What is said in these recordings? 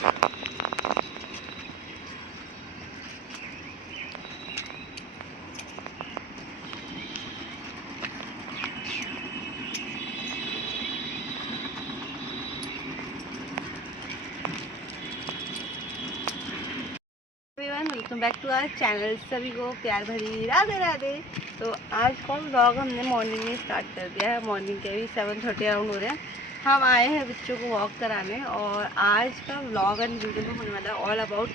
Welcome back to our channel. सभी को प्यार भरी राधे राधे। तो आज का व्लॉग हमने मॉर्निंग में स्टार्ट कर दिया है। मॉर्निंग के भी 7:30 अराउंड हो रहे हैं। हम आए हैं बच्चों को वॉक कराने और आज का व्लॉग एंड वीडियो में होने वाला है ऑल अबाउट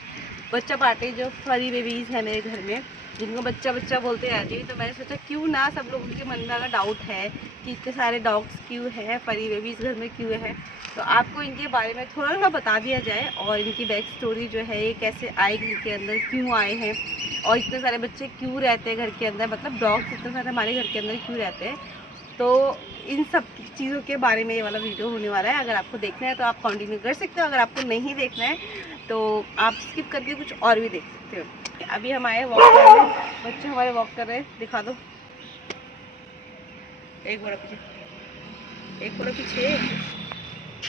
बच्चा पार्टी। जो फरी बेबीज़ है मेरे घर में, जिनको बच्चा बच्चा बोलते रहती है, तो मैंने सोचा क्यों ना सब लोगों के मन में अगर डाउट है कि इतने सारे डॉग्स क्यों हैं, फरी बेबीज़ घर में क्यों है, तो आपको इनके बारे में थोड़ा सा बता दिया जाए और इनकी बैक स्टोरी जो है ये कैसे आए घर के अंदर, क्यों आए हैं और इतने सारे बच्चे क्यों रहते हैं घर के अंदर, मतलब डॉग्स इतने सारे हमारे घर के अंदर क्यों रहते हैं। तो इन सब चीज़ों के बारे में ये वाला वीडियो होने वाला है। अगर आपको देखना है तो आप कंटिन्यू कर सकते हो, अगर आपको नहीं देखना है तो आप स्किप करके कुछ और भी देख सकते हो। अभी हम आए वॉक कर रहे हैं, बच्चे हमारे वॉक कर रहे हैं, दिखा दो। एक बड़ा पीछे, एक बड़ा पीछे।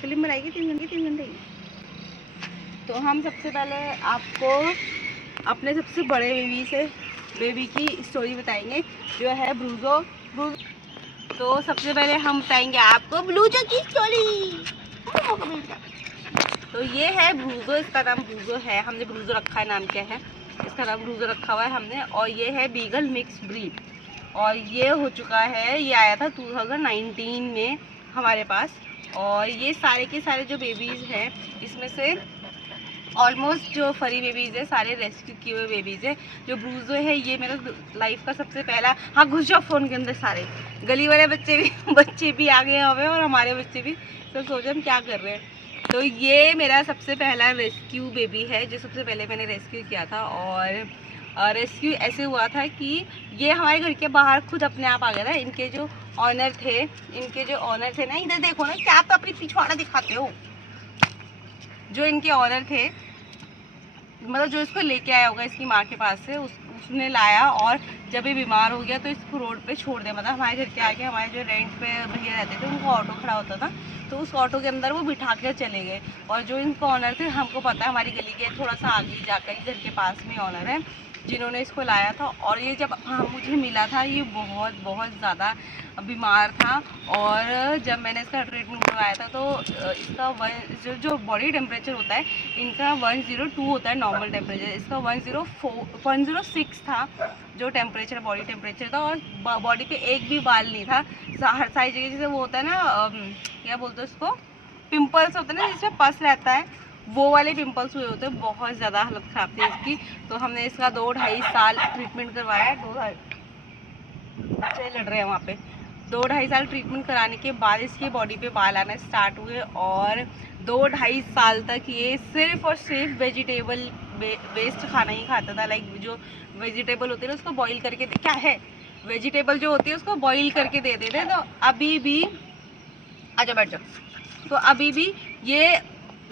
फिल्म बनाएगी 3 घंटे की। तो हम सबसे पहले आपको अपने सबसे बड़े बेबी की स्टोरी बताएंगे, जो है ब्रूजो। तो सबसे पहले हम बताएंगे आपको ब्लूजो की स्टोरी। तो ये है ब्रूजो, इसका नाम ब्रूजो है, हमने ब्रूजो रखा है। नाम क्या है इसका? नाम ब्रूजो रखा हुआ है हमने। और ये है बीगल मिक्स ब्रीड और ये हो चुका है, ये आया था 2019 में हमारे पास। और ये सारे के सारे जो बेबीज़ हैं इसमें से ऑलमोस्ट जो फरी बेबीज़ है सारे रेस्क्यू किए हुए बेबीज़ है। जो ब्रूजो है ये मेरा लाइफ का सबसे पहला, हाँ घुस जाओ फ़ोन के अंदर, सारे गली वाले बच्चे भी आ गए हमें और हमारे बच्चे भी, सब सोचे हम क्या कर रहे हैं। तो ये मेरा सबसे पहला रेस्क्यू बेबी है जो सबसे पहले मैंने रेस्क्यू किया था। और रेस्क्यू ऐसे हुआ था कि ये हमारे घर के बाहर खुद अपने आप आ गया था। इनके जो ऑनर थे ना, इधर देखो ना, क्या आप तो अपनी पिछवाड़ा दिखाते हो। जो इनके ऑनर थे, मतलब जो इसको लेके आया होगा इसकी माँ के पास से, उसने लाया और जब ये बीमार हो गया तो इसको रोड पे छोड़ दिया। मतलब हमारे घर के आगे हमारे जो रेंट पे भैया रहते थे उनको ऑटो खड़ा होता था, तो उस ऑटो के अंदर वो बिठा के चले गए। और जो इनका ऑनर थे, हमको पता है हमारी गली के थोड़ा सा आगे जाकर घर के पास में ऑनर है जिन्होंने इसको लाया था। और ये जब मुझे मिला था ये बहुत बहुत ज़्यादा बीमार था। और जब मैंने इसका ट्रीटमेंट करवाया था तो इसका जो बॉडी टेम्परेचर होता है इनका 102 होता है नॉर्मल टेम्परेचर, इसका 106 था जो टेम्परेचर, बॉडी टेम्परेचर था। और बॉडी पे एक भी बाल नहीं था। हर सारी जगह जैसे वो होता है ना, क्या बोलते हैं उसको, पिंपल्स होते हैं ना जिसमें पस रहता है, वो वाले पिंपल्स हुए होते हैं। बहुत ज़्यादा हालत ख़राब थी इसकी। तो हमने इसका 2-2.5 साल ट्रीटमेंट करवाया है। 2-2.5 बच्चे लड़ रहे हैं वहाँ पे। 2-2.5 साल ट्रीटमेंट कराने के बाद इसकी बॉडी पे बाल आना स्टार्ट हुए और 2-2.5 साल तक ये सिर्फ और सिर्फ वेजिटेबल बेस्ड खाना ही खाता था। लाइक जो वेजिटेबल होती है ना उसको बॉईल करके, क्या है, वेजिटेबल जो होती है उसको बॉईल करके दे देते। तो अभी भी, आजा बैठ जाओ। तो अभी भी ये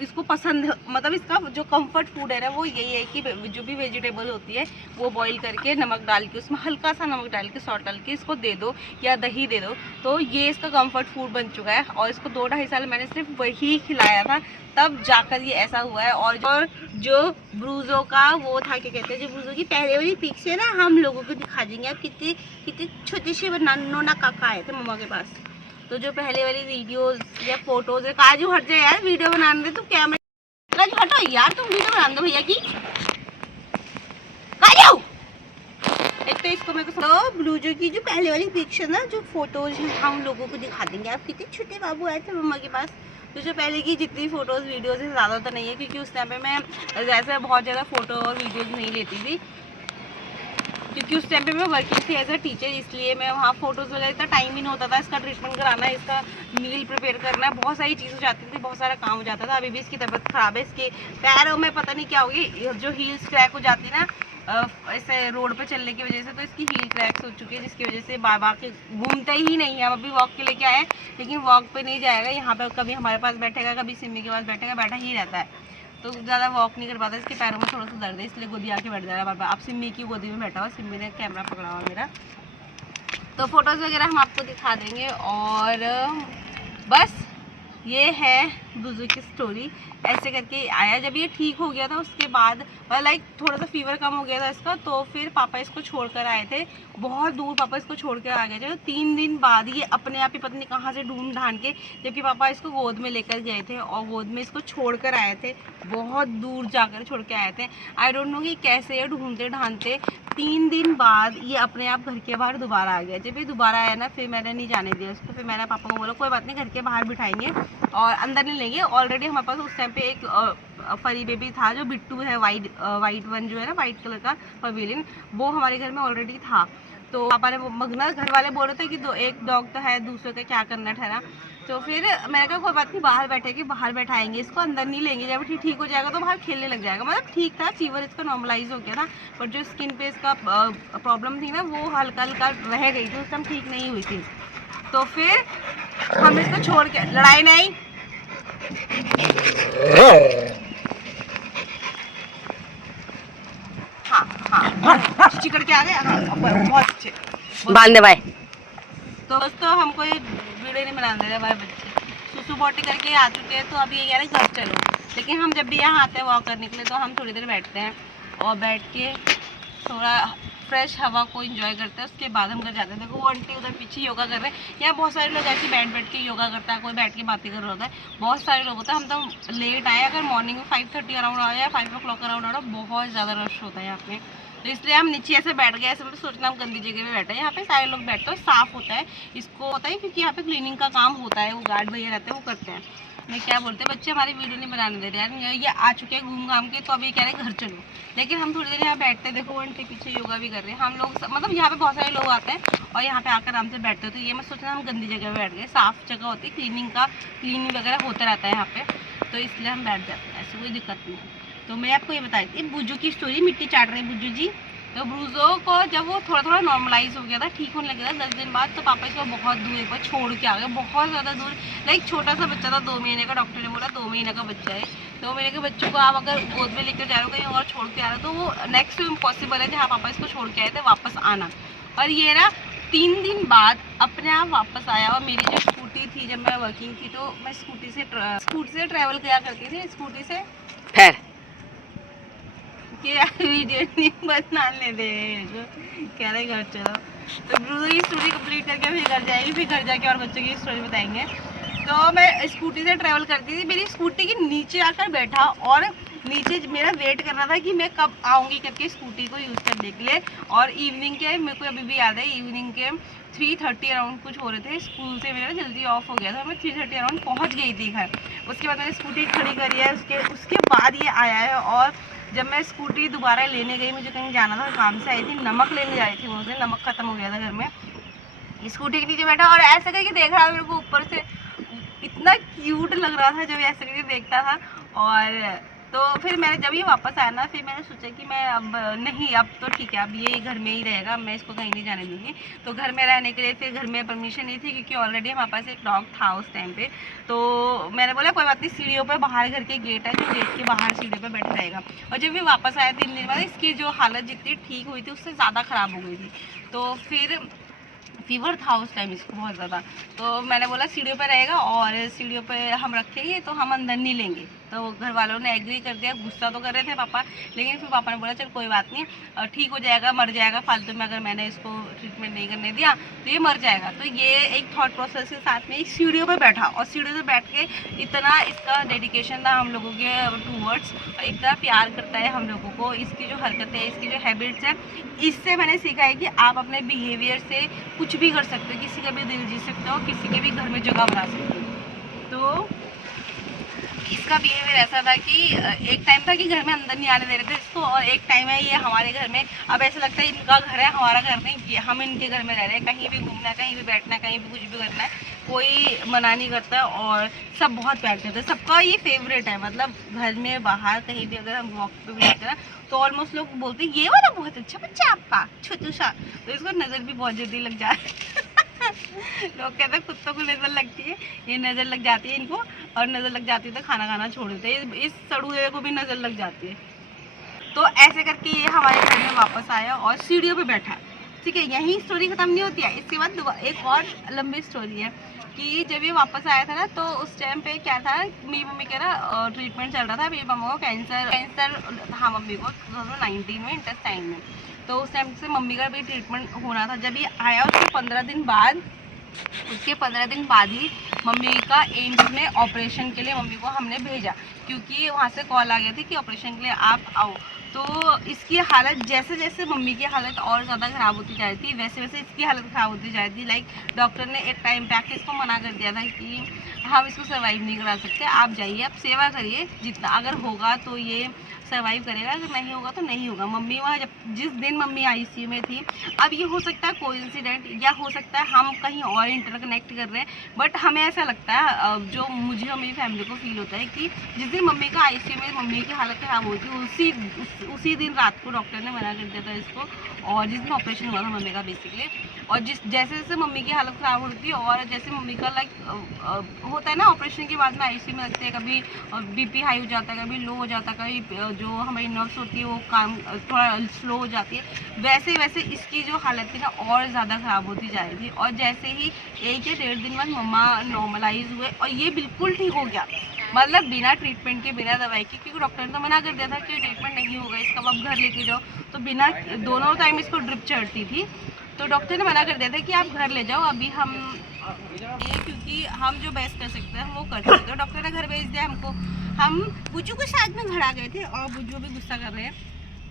इसको पसंद, मतलब इसका जो कंफर्ट फूड है ना वो यही है कि जो भी वेजिटेबल होती है वो बॉईल करके नमक डाल के, उसमें हल्का सा नमक डाल के, सॉल्ट डाल के इसको दे दो या दही दे दो, तो ये इसका कंफर्ट फूड बन चुका है। और इसको 2-2.5 साल मैंने सिर्फ वही खिलाया था, तब जाकर ये ऐसा हुआ है। और जो ब्रूजो का वो था, क्या कहते हैं, जो ब्रूजो की पहले वाली पिक्स है ना, हम लोगों को दिखा देंगे। अब कितने छोटे से नन्ना काका आए थे मम्मा के पास। तो जो पहले वाली वीडियोस या फोटोज है, काजू हट जाए यार, वीडियो बनाने दे। तो कैमरा काजू हटो यार, तुम वीडियो बना दो भैया की। काजू एक तो इसको मेरे को, तो ब्लूजो की जो पहले वाली पिक्चर ना, जो फोटोज है हम लोगों को दिखा देंगे। आप कितने छोटे बाबू आए थे मम्मा के पास। तो जो पहले की जितनी फोटोज वीडियोज है ज़्यादा तो नहीं है, क्योंकि उस टाइम पे मैं जैसे बहुत ज़्यादा फोटो और वीडियोज नहीं लेती थी, क्योंकि उस टाइम पे मैं वर्किंग थी एज अ टीचर, इसलिए मैं वहाँ फोटोज़ वगैरह इतना टाइम ही नहीं होता था। इसका ट्रीटमेंट कराना, इसका मील प्रिपेयर करना, बहुत सारी चीज़ हो जाती थी, बहुत सारा काम हो जाता था। अभी भी इसकी तबीयत ख़राब है, इसके पैरों में पता नहीं क्या होगी, जो हील्स क्रैक हो जाती ना ऐसे रोड पे चलने की वजह से, तो इसकी हील क्रैक्स हो चुकी है, जिसकी वजह से बाबा के घूमते ही नहीं है। हम अभी वॉक के लिए क्या है, लेकिन वॉक पे नहीं जाएगा, यहाँ पे कभी हमारे पास बैठेगा, कभी सिम्मी के पास बैठेगा, बैठा ही रहता है। तो ज़्यादा वॉक नहीं कर पाता, इसके पैरों में थोड़ा सा दर्द है, इसलिए गोदी आके बैठ जा रहा है बाबा। अब सिम्मी की गोदी में बैठा हुआ, सिम्मी ने कैमरा पकड़ा हुआ मेरा। तो फोटोज़ वगैरह हम आपको दिखा देंगे। और बस ये है बुजू की स्टोरी। ऐसे करके आया, जब ये ठीक हो गया था उसके बाद लाइक थोड़ा सा फीवर कम हो गया था इसका, तो फिर पापा इसको छोड़कर आए थे बहुत दूर। पापा इसको छोड़कर आ गए थे, तो 3 दिन बाद ये अपने आप ही पता नहीं कहाँ से ढूंढ ढांड के, जबकि पापा इसको गोद में लेकर गए थे और गोद में इसको छोड़कर आए थे, बहुत दूर जाकर छोड़ के आए थे। आई डोंट नो कि कैसे ये ढूंढते ढांढते 3 दिन बाद ये अपने आप घर के बाहर दोबारा आ गया। जब ये दोबारा आया ना, फिर मैंने नहीं जाने दिया उसको। फिर मैंने पापा को बोला कोई बात नहीं, घर के बाहर बिठाएंगे और अंदर नहीं लेंगे। ऑलरेडी हमारे पास उस टाइम पे एक फरी बेबी था जो बिट्टू है, वाइट वन जो है ना, वाइट कलर का पवेलियन, वो हमारे घर में ऑलरेडी था। तो पापा ने मगना, घर वाले बोल रहे थे कि एक डॉग तो है, दूसरे का क्या करना ठहरा। तो फिर मैंने कहा कोई बात नहीं, बाहर बैठेगी, बाहर बैठाएंगे इसको, अंदर नहीं लेंगे। जब ठीक हो जाएगा तो बाहर खेलने लग जाएगा। मतलब ठीक था, फीवर इसका नॉर्मलाइज हो गया था, पर जो स्किन पे इसका प्रॉब्लम थी ना, वो हल्का हल्का रह गई थी, उस टाइम ठीक नहीं हुई थी। तो फिर हम इसको छोड़ के, लड़ाई नहीं, हाँ चिकड़ के आ गए। हाँ बहुत अच्छे बांधे भाई। तो दोस्तों हमको ये वीडियो नहीं बनाने दे रहे हमारे बच्चे, सुसु पोटी करके आ चुके हैं। तो अभी ये कह रहे घर चलो, लेकिन हम जब भी यहाँ आते हैं वॉक करने के लिए, तो हम थोड़ी देर बैठते हैं और बैठ के थोड़ा फ्रेश हवा को एंजॉय करते हैं। उसके बाद हम घर जाते हैं। देखो वो आंटी उधर पीछे योगा कर रहे हैं। यहाँ बहुत सारे लोग ऐसे बैठ के योगा करता है, कोई बैठ के बातें कर रहा होता है, बहुत सारे लोग होते हैं। हम तो लेट आए, अगर मॉर्निंग में 5:30 अराउंड आए या 5 o'clock अराउंड आए, बहुत ज़्यादा रश होता है यहाँ पे। तो इसलिए हम नीचे ऐसे बैठ गए, ऐसे मतलब सोचना हम गंदी जगह पे बैठे हैं। यहाँ पे सारे लोग बैठते हैं, साफ होता है, इसको होता है क्योंकि यहाँ पे क्लीनिंग का काम होता है, वो गार्ड भैया रहते हैं, वो करते हैं। मैं क्या बोलते हैं, बच्चे हमारी वीडियो नहीं बनाने दे रहे यार, ये आ चुके हैं घूम घाम के, तो अभी कह रहे हैं घर चलो। लेकिन हम थोड़ी देर यहाँ बैठते हैं। देखो आंटी पीछे योगा भी कर रहे हैं। हम लोग मतलब यहाँ पे बहुत सारे लोग आते हैं और यहाँ पे आकर आराम से बैठते हैं। तो ये मैं सोचना हम गंदी जगह पे बैठ गए, साफ जगह होती है, क्लीनिंग वगैरह होता रहता है यहाँ पे, तो इसलिए हम बैठ जाते हैं, ऐसे कोई दिक्कत नहीं है। तो मैं आपको ये बताई थी बुज्जू की स्टोरी, मिट्टी चाट रहे बुज्जू जी। तो ब्रूजो को जब वो थोड़ा थोड़ा नॉर्मलाइज हो गया था, ठीक होने लगा था 10 दिन बाद, तो पापा इसको बहुत दूर एक बार छोड़ के आ गए, बहुत ज़्यादा दूर। लाइक छोटा सा बच्चा था, 2 महीने का, डॉक्टर ने बोला 2 महीने का बच्चा है। 2 महीने के बच्चों को आप अगर गोद में लेकर जा रहे हो कहीं और छोड़ के आ रहे हो, तो वो नेक्स्ट टू इम्पॉसिबल है जहाँ पापा इसको छोड़ के आए थे वापस आना। और ये ना 3 दिन बाद अपने आप वापस आया। और मेरी जो स्कूटी थी, जब मैं वर्किंग थी, तो मैं स्कूटी से ट्रैवल किया करती थी, स्कूटी से। फिर वीडियो नहीं बनाने दे, कह रहे घर चलो। तो ब्रूजो की स्टोरी कंप्लीट करके फिर घर जाएगी, फिर घर जाके और बच्चों की स्टोरी बताएंगे। तो मैं स्कूटी से ट्रैवल करती थी, मेरी स्कूटी के नीचे आकर बैठा और नीचे मेरा वेट करना था कि मैं कब आऊँगी करके स्कूटी को यूज़ करने के लिए। और इवनिंग के, मेरे को अभी भी याद है, इवनिंग के 3:30 अराउंड कुछ हो रहे थे। स्कूल से मेरा जल्दी ऑफ हो गया था, मैं 3:30 अराउंड पहुँच गई थी घर। उसके बाद मैंने स्कूटी खड़ी करी है, उसके बाद ये आया है। और जब मैं स्कूटी दोबारा लेने गई, मुझे कहीं जाना था, काम से आई थी, नमक लेने जा रही थी, मुझे नमक ख़त्म हो गया था घर में। स्कूटी के नीचे बैठा और ऐसा करके देख रहा मेरे को ऊपर से, इतना क्यूट लग रहा था जब ऐसे करके देखता था। और तो फिर मैंने जब ये वापस आया ना, फिर मैंने सोचा कि मैं अब नहीं, अब तो ठीक है, अब ये घर में ही रहेगा, मैं इसको कहीं नहीं जाने दूँगी। तो घर में रहने के लिए फिर घर में परमिशन नहीं थी, क्योंकि ऑलरेडी हमारे पास एक डॉग था उस टाइम पे। तो मैंने बोला कोई बात नहीं, सीढ़ियों पे बाहर घर के गेट है, जो गेट के बाहर सीढ़ियों पे बैठा रहेगा। और जब ये वापस आया 3 दिन बाद, इसकी जो हालत जितनी ठीक हुई थी उससे ज़्यादा ख़राब हो गई थी। तो फिर फीवर था उस टाइम इसको बहुत ज़्यादा। तो मैंने बोला सीढ़ियों पे रहेगा और सीढ़ियों पे हम रखेंगे, तो हम अंदर नहीं लेंगे। तो घर वालों ने एग्री कर दिया। गुस्सा तो कर रहे थे पापा, लेकिन फिर पापा ने बोला चल कोई बात नहीं, ठीक हो जाएगा, मर जाएगा फालतू में, अगर मैंने इसको ट्रीटमेंट नहीं करने दिया तो ये मर जाएगा। तो ये एक थॉट प्रोसेस के साथ में सीढ़ियों पे बैठा, और सीढ़ियों पे बैठ के इतना इसका डेडिकेशन था हम लोगों के टूवर्ड्स, इतना प्यार करता है हम लोगों को। इसकी जो हरकतें हैं, इसकी जो हैबिट्स हैं, इससे मैंने सीखा है कि आप अपने बिहेवियर से कुछ भी कर सकते हो, किसी का भी दिल जीत सकते हो, किसी के भी घर में जगह बना सकते हो। तो इसका बिहेवियर ऐसा था कि एक टाइम था कि घर में अंदर नहीं आने दे रहे थे इसको, और एक टाइम है ये हमारे घर में। अब ऐसा लगता है इनका घर है, हमारा घर नहीं, हम इनके घर में रह रहे हैं। कहीं भी घूमना है, कहीं भी बैठना है, कहीं भी कुछ भी करना है, कोई मना नहीं करता। और सब बहुत प्यार करते हैं, सबका ये फेवरेट है। मतलब घर में बाहर कहीं भी अगर हम वॉक पे भी जाते हैं ना, तो ऑलमोस्ट लोग बोलते हैं ये वाला बहुत अच्छा बच्चा आपका, छोटू सा। तो इसको नज़र भी बहुत जल्दी लग जाए। लोग कहते हैं कुत्तों को नज़र लगती है, ये नज़र लग जाती है इनको, और नज़र लग जाती है तो खाना खाना छोड़ देते हैं। इस सड़ुए को भी नज़र लग जाती है। तो ऐसे करके ये हमारे घर में वापस आया और सीढ़ियों पे बैठा। ठीक है, यही स्टोरी खत्म नहीं होती है। इसके बाद एक और लंबी स्टोरी है कि जब ये वापस आया था ना, तो उस टाइम पे क्या था, मेरी मम्मी का ना ट्रीटमेंट चल रहा था। मेरी मम्मा को कैंसर था मम्मी को 2019 में इंटेस्टाइन में। तो उस टाइम से मम्मी का भी ट्रीटमेंट होना था। जब ये आया उसके 15 दिन बाद ही मम्मी का एम्स में ऑपरेशन के लिए मम्मी को हमने भेजा, क्योंकि वहाँ से कॉल आ गया था कि ऑपरेशन के लिए आप आओ। तो इसकी हालत जैसे जैसे मम्मी की हालत और ज़्यादा ख़राब होती जा रही थी, वैसे वैसे इसकी हालत ख़राब होती जा रही थी। लाइक डॉक्टर ने एक टाइम पे आके इसको मना कर दिया था कि हम इसको सर्वाइव नहीं करा सकते, आप जाइए, आप सेवा करिए, जितना अगर होगा तो ये सर्वाइव करेगा, अगर नहीं होगा तो नहीं होगा। मम्मी वहाँ जिस दिन मम्मी आईसीयू में थी, अब ये हो सकता है कोइंसिडेंट या हो सकता है हम कहीं और इंटरकनेक्ट कर रहे हैं, बट हमें ऐसा लगता है, जो मुझे और मेरी फैमिली को फील होता है कि जिस दिन मम्मी का आईसीयू में मम्मी की हालत ख़राब हुई थी, उसी दिन रात को डॉक्टर ने मना कर दिया था इसको, और जिस दिन ऑपरेशन हुआ था मम्मी का बेसिकली। और जैसे जैसे मम्मी की हालत ख़राब होती है और जैसे मम्मी का लाइक होता है ना, ऑपरेशन के बाद में आईसीयू में रखते हैं, कभी बीपी हाई हो जाता है, कभी लो हो जाता है, कभी जो हमारी नर्व्स होती है वो काम थोड़ा स्लो हो जाती है, वैसे वैसे इसकी जो हालत थी ना और ज़्यादा ख़राब होती जा रही थी। और जैसे ही 1 या 1.5 दिन बाद मम्मा नॉर्मलाइज हुए और ये बिल्कुल ठीक हो गया, मतलब बिना ट्रीटमेंट के, बिना दवाई के, क्योंकि डॉक्टर ने तो मना कर दिया था कि ट्रीटमेंट नहीं होगा इसका, अब आप घर लेके जाओ। तो बिना दोनों टाइम इसको ड्रिप चढ़ती थी, तो डॉक्टर ने मना कर दिया था कि आप घर ले जाओ, अभी हम क्योंकि हम जो बेस्ट कर सकते हैं वो कर सकते हैं। तो डॉक्टर ने घर भेज दिया हमको। हम बुज्जू के साथ में घर आ गए थे और बुज्जू भी गुस्सा कर रहे हैं।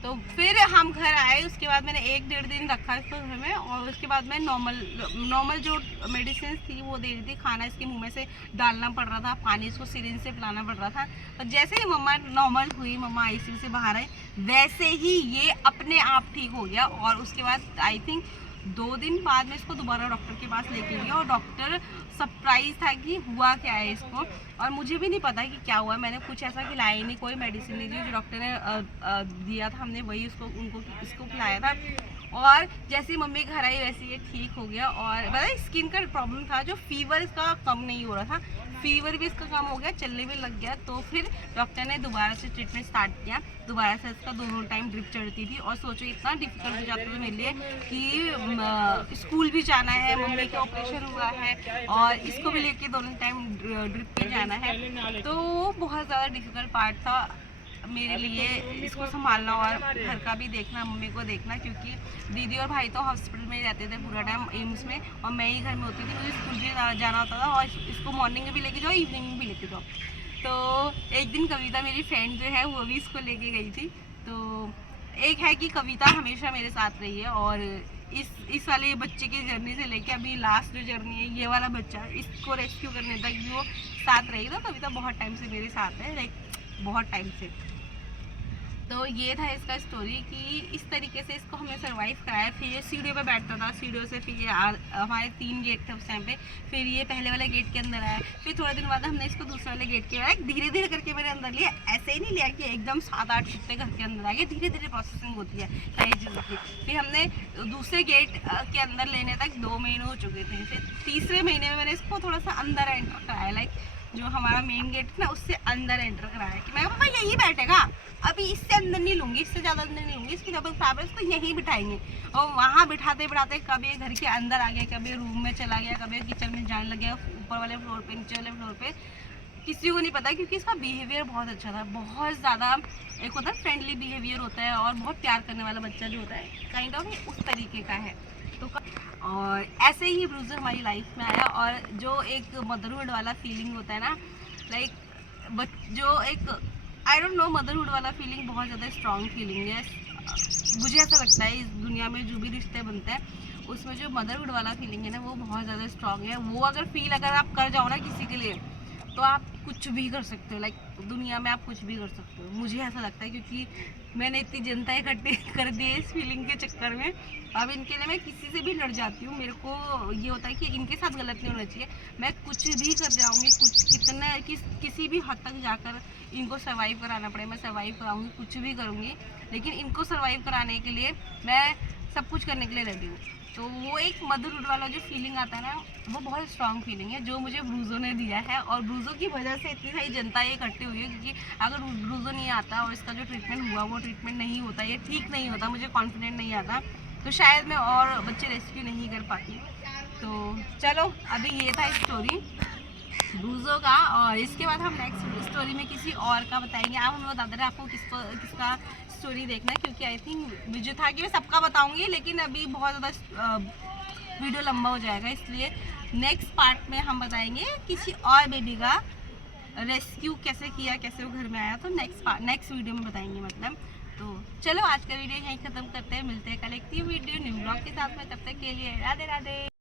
तो फिर हम घर आए, उसके बाद मैंने 1-1.5 दिन रखा इसको घर में, और उसके बाद मैं नॉर्मल जो मेडिसिन थी वो दे रही थी, खाना इसके मुंह में से डालना पड़ रहा था, पानी इसको सिरिंज से पिलाना पड़ रहा था। और जैसे ही मम्मा नॉर्मल हुई, मम्मा आईसीयू से बाहर आई, वैसे ही ये अपने आप ठीक हो गया। और उसके बाद आई थिंक 2 दिन बाद में इसको दोबारा डॉक्टर के पास लेके गया, और डॉक्टर सरप्राइज था कि हुआ क्या है इसको, और मुझे भी नहीं पता कि क्या हुआ। मैंने कुछ ऐसा खिलाया ही नहीं, कोई मेडिसिन नहीं दी, जो डॉक्टर ने दिया था हमने वही इसको खिलाया था। और जैसे ही मम्मी घर आई वैसे ये ठीक हो गया। और मतलब स्किन का प्रॉब्लम था, जो फीवर इसका कम नहीं हो रहा था, फीवर भी इसका कम हो गया, चलने भी लग गया। तो फिर डॉक्टर ने दोबारा से ट्रीटमेंट स्टार्ट किया, दोबारा से इसका दोनों टाइम ड्रिप चढ़ती थी। और सोचो इतना डिफिकल्ट हो जाता था मेरे लिए कि स्कूल भी जाना है, मम्मी का ऑपरेशन हुआ है और इसको भी लेके दोनों टाइम ड्रिप पे जाना है, तो वो बहुत ज़्यादा डिफिकल्ट पार्ट था मेरे लिए, इसको संभालना और घर का भी देखना, मम्मी को देखना, क्योंकि दीदी और भाई तो हॉस्पिटल में ही रहते थे पूरा टाइम, एम्स में, और मैं ही घर में होती थी। मुझे स्कूल भी जाना होता था, और इसको मॉर्निंग में भी लेके जाओ, इवनिंग में भी लेके जाओ। तो एक दिन कविता मेरी फ्रेंड जो है वो भी इसको लेके गई थी। तो एक है कि कविता हमेशा मेरे साथ रही है, और इस वाले बच्चे की जर्नी से लेके अभी लास्ट जो जर्नी है, ये वाला बच्चा, इसको रेस्क्यू करने तक भी वो साथ रही। तो कविता बहुत टाइम से मेरे साथ है, लाइक बहुत टाइम से। तो ये था इसका स्टोरी कि इस तरीके से इसको हमने सर्वाइव कराया। फिर ये सीढ़ियों पे बैठता था, सीढ़ियों से फिर ये हमारे 3 गेट थे उस टाइम पे, फिर ये पहले वाले गेट के अंदर आया, फिर थोड़े दिन बाद हमने इसको दूसरे वाले गेट के आया, धीरे धीरे करके मेरे अंदर लिया। ऐसे ही नहीं लिया कि एकदम 7-8 कुत्ते घर के अंदर आ गए, धीरे धीरे प्रोसेसिंग होती है सारी चीज़ों की। फिर हमने दूसरे गेट के अंदर लेने तक 2 महीने हो चुके थे। फिर तीसरे महीने में मैंने इसको थोड़ा सा अंदर एंटर कराया, लाइक जो हमारा मेन गेट है ना उससे अंदर एंटर कराया कि मैं पापा यहीं बैठेगा, अभी इससे अंदर नहीं लूँगी, इससे ज़्यादा अंदर नहीं लूँगी, इसकी तबीयत खराब है, इसको यहीं बिठाएंगे। और वहाँ बिठाते बिठाते कभी घर के अंदर आ गया, कभी रूम में चला गया, कभी किचन में जाने लग गया, ऊपर वाले फ्लोर पे, नीचे वाले फ्लोर पे, किसी को नहीं पता, क्योंकि इसका बिहेवियर बहुत अच्छा था, बहुत ज़्यादा एक होता है फ्रेंडली बिहेवियर होता है, और बहुत प्यार करने वाला बच्चा जो होता है काइंड ऑफ उस तरीके का है। तो और ऐसे ही ब्रूजर हमारी लाइफ में आया, और जो एक मदरहुड वाला फीलिंग होता है ना, लाइक जो एक आई डोंट नो, मदरहुड वाला फीलिंग बहुत ज़्यादा स्ट्रॉन्ग फीलिंग है। मुझे ऐसा लगता है इस दुनिया में जो भी रिश्ते बनते हैं उसमें जो मदरहुड वाला फीलिंग है ना वो बहुत ज़्यादा स्ट्रॉन्ग है। वो अगर फील अगर आप कर जाओ ना किसी के लिए, तो आप कुछ भी कर सकते हो, लाइक दुनिया में आप कुछ भी कर सकते हो। मुझे ऐसा लगता है, क्योंकि मैंने इतनी जनता इकट्ठी कर दी है इस फीलिंग के चक्कर में। अब इनके लिए मैं किसी से भी लड़ जाती हूँ, मेरे को ये होता है कि इनके साथ गलत नहीं होना चाहिए, मैं कुछ भी कर जाऊँगी, किसी भी हद तक जाकर इनको सर्वाइव कराना पड़े मैं सर्वाइव कराऊँगी, कुछ भी करूँगी, लेकिन इनको सर्वाइव कराने के लिए मैं सब कुछ करने के लिए रेडी हूँ। तो वो एक मदरहुड वाला जो फीलिंग आता है ना, वो बहुत स्ट्रॉन्ग फीलिंग है जो मुझे ब्रूजो ने दिया है, और ब्रूजो की वजह से इतनी सारी जनता ये इकट्ठी हुई है। क्योंकि अगर ब्रूजो नहीं आता और इसका जो ट्रीटमेंट हुआ वो ट्रीटमेंट नहीं होता, ये ठीक नहीं होता, मुझे कॉन्फिडेंट नहीं आता, तो शायद मैं और बच्चे रेस्क्यू नहीं कर पाती। तो चलो अभी ये था स्टोरी ब्रूजो का, और इसके बाद हम नेक्स्ट स्टोरी में किसी और का बताएंगे। आप हमें बता दे रहे आपको किसका स्टोरी देखना है, क्योंकि आई थिंक मुझे था कि मैं सबका बताऊंगी, लेकिन अभी बहुत ज़्यादा वीडियो लंबा हो जाएगा, इसलिए नेक्स्ट पार्ट में हम बताएंगे किसी और बेबी का रेस्क्यू कैसे किया, कैसे वो घर में आया। तो नेक्स्ट वीडियो में बताएंगे मतलब। तो चलो आज का वीडियो यहीं ख़त्म करते हैं, मिलते हैं कल एक न्यू वीडियो न्यू ब्लॉग के साथ में। तब तक के लिए राधे राधे।